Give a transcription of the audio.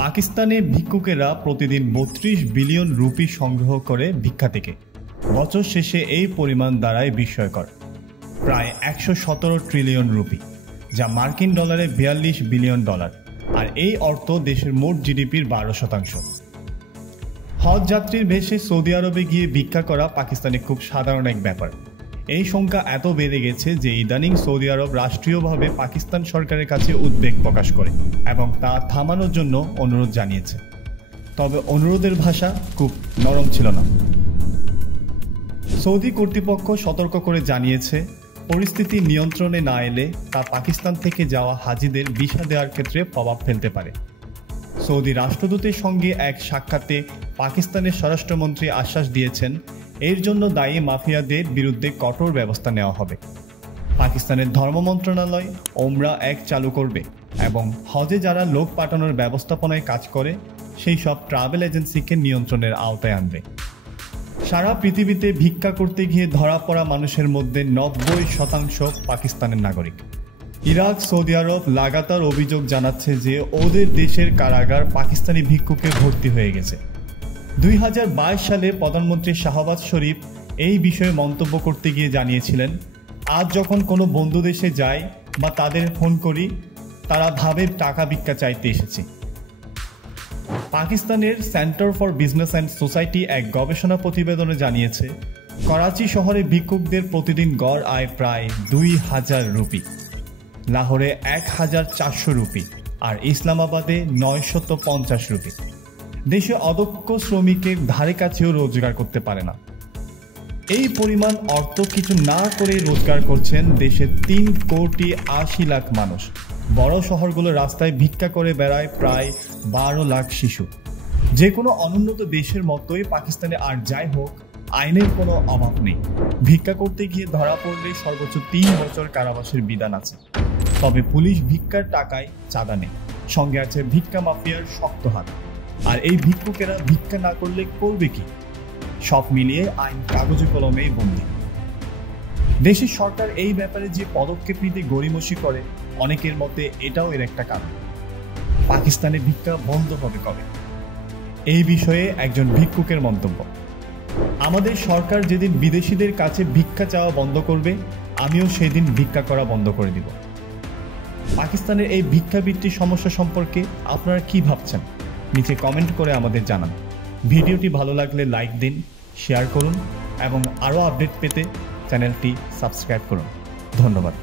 পাকিস্তানে ভিক্ষুকেরা প্রতিদিন ৩২ billion rupee সংগ্রহ করে ভিক্ষা থেকে। বছর শেষে এই পরিমাণ দাঁড়ায় বিস্ময়কর প্রায় ১১৭ ট্রিলিয়ন রুপি, যা মার্কিন ডলারে ৪২ বিলিয়ন ডলার। আর এই অর্থ দেশের মোট জিডিপির ১২%। হজ যাত্রীর বেশে সৌদি আরবে গিয়ে ভিক্ষা করা পাকিস্তানে খুব সাধারণ এক ব্যাপার। এই সংখ্যা এত বেড়ে গেছে যে ইদানিং সৌদি আরব রাষ্ট্রীয়ভাবে পাকিস্তান সরকারের কাছে উদ্বেগ প্রকাশ করে এবং তা থামানোর জন্য অনুরোধ জানিয়েছে। তবে অনুরোধের ভাষা খুব নরম ছিল না। সৌদি কর্তৃপক্ষ সতর্ক করে জানিয়েছে, পরিস্থিতি নিয়ন্ত্রণে না এলে তা পাকিস্তান থেকে যাওয়া হাজিদের ভিসা দেওয়ার ক্ষেত্রে প্রভাব ফেলতে পারে। সৌদি রাষ্ট্রদূতের সঙ্গে এক সাক্ষাতে পাকিস্তানের স্বরাষ্ট্রমন্ত্রী আশ্বাস দিয়েছেন, এর জন্য দায়ী মাফিয়াদের বিরুদ্ধে কঠোর ব্যবস্থা নেওয়া হবে। পাকিস্তানের ধর্ম মন্ত্রণালয় ওমরা এক চালু করবে এবং হজে যারা লোক পাঠানোর ব্যবস্থাপনায় কাজ করে সেই সব ট্রাভেল এজেন্সিকে নিয়ন্ত্রণের আওতায় আনবে। সারা পৃথিবীতে ভিক্ষা করতে গিয়ে ধরা পড়া মানুষের মধ্যে ৯০% পাকিস্তানের নাগরিক। ইরাক, সৌদি আরব লাগাতার অভিযোগ জানাচ্ছে যে ওদের দেশের কারাগার পাকিস্তানি ভিক্ষুকে ভর্তি হয়ে গেছে। ২০২২ সালে প্রধানমন্ত্রী শাহবাজ শরীফ এই বিষয়ে মন্তব্য করতে গিয়ে জানিয়েছিলেন, আজ যখন কোনো বন্ধু দেশে যাই বা তাদের ফোন করি, তারা ভাবে টাকা ভিক্ষা চাইতে এসেছে। পাকিস্তানের centre for business and society এক গবেষণা প্রতিবেদনে জানিয়েছে, করাচি শহরে ভিক্ষুকদের প্রতিদিন গড় আয় প্রায় ২,০০০ রুপি, লাহোরে ১,৪০০ রুপি আর ইসলামাবাদে ৯৫০ রুপি। দেশে অদক্ষ শ্রমিকের ধারে কাছেও রোজগার করতে পারে না। এই পরিমাণ অর্থ কিছু না করে রোজগার করছেন দেশের ৩,৮০,০০,০০০ মানুষ। বড় শহরগুলোর রাস্তায় ভিক্ষা করে বেড়ায় প্রায় ১২ লাখ শিশু। যে কোনো অনুন্নত দেশের মতোই পাকিস্তানে আর যাই হোক, আইনের কোনো অভাব নেই। ভিক্ষা করতে গিয়ে ধরা পড়লে সর্বোচ্চ ৩ বছর কারাবাসের বিধান আছে। তবে পুলিশ ভিক্ষার টাকায় চাঁদা নেয়, সঙ্গে আছে ভিক্ষা মাফিয়ার শক্ত হাত। আর এই ভিক্ষুকেরা ভিক্ষা না করলে করবে কি? সব মিলিয়ে আইন কাগজে কলমেই বন্দী। দেশের সরকার এই ব্যাপারে যে পদক্ষেপ নিতে গড়িমসি করে, অনেকের মতে এটাও এর একটা কারণ। পাকিস্তানে ভিক্ষা বন্ধ হবে কবে? এই বিষয়ে একজন ভিক্ষুকের মন্তব্য, আমাদের সরকার যেদিন বিদেশিদের কাছে ভিক্ষা চাওয়া বন্ধ করবে, আমিও সেদিন ভিক্ষা করা বন্ধ করে দিব। পাকিস্তানের এই ভিক্ষাবৃত্তির সমস্যা সম্পর্কে আপনারা কি ভাবছেন? নিচে কমেন্ট করে আমাদের জানান। ভিডিওটি ভালো লাগলে লাইক দিন, শেয়ার করুন এবং আরও আপডেট পেতে চ্যানেলটি সাবস্ক্রাইব করুন। ধন্যবাদ।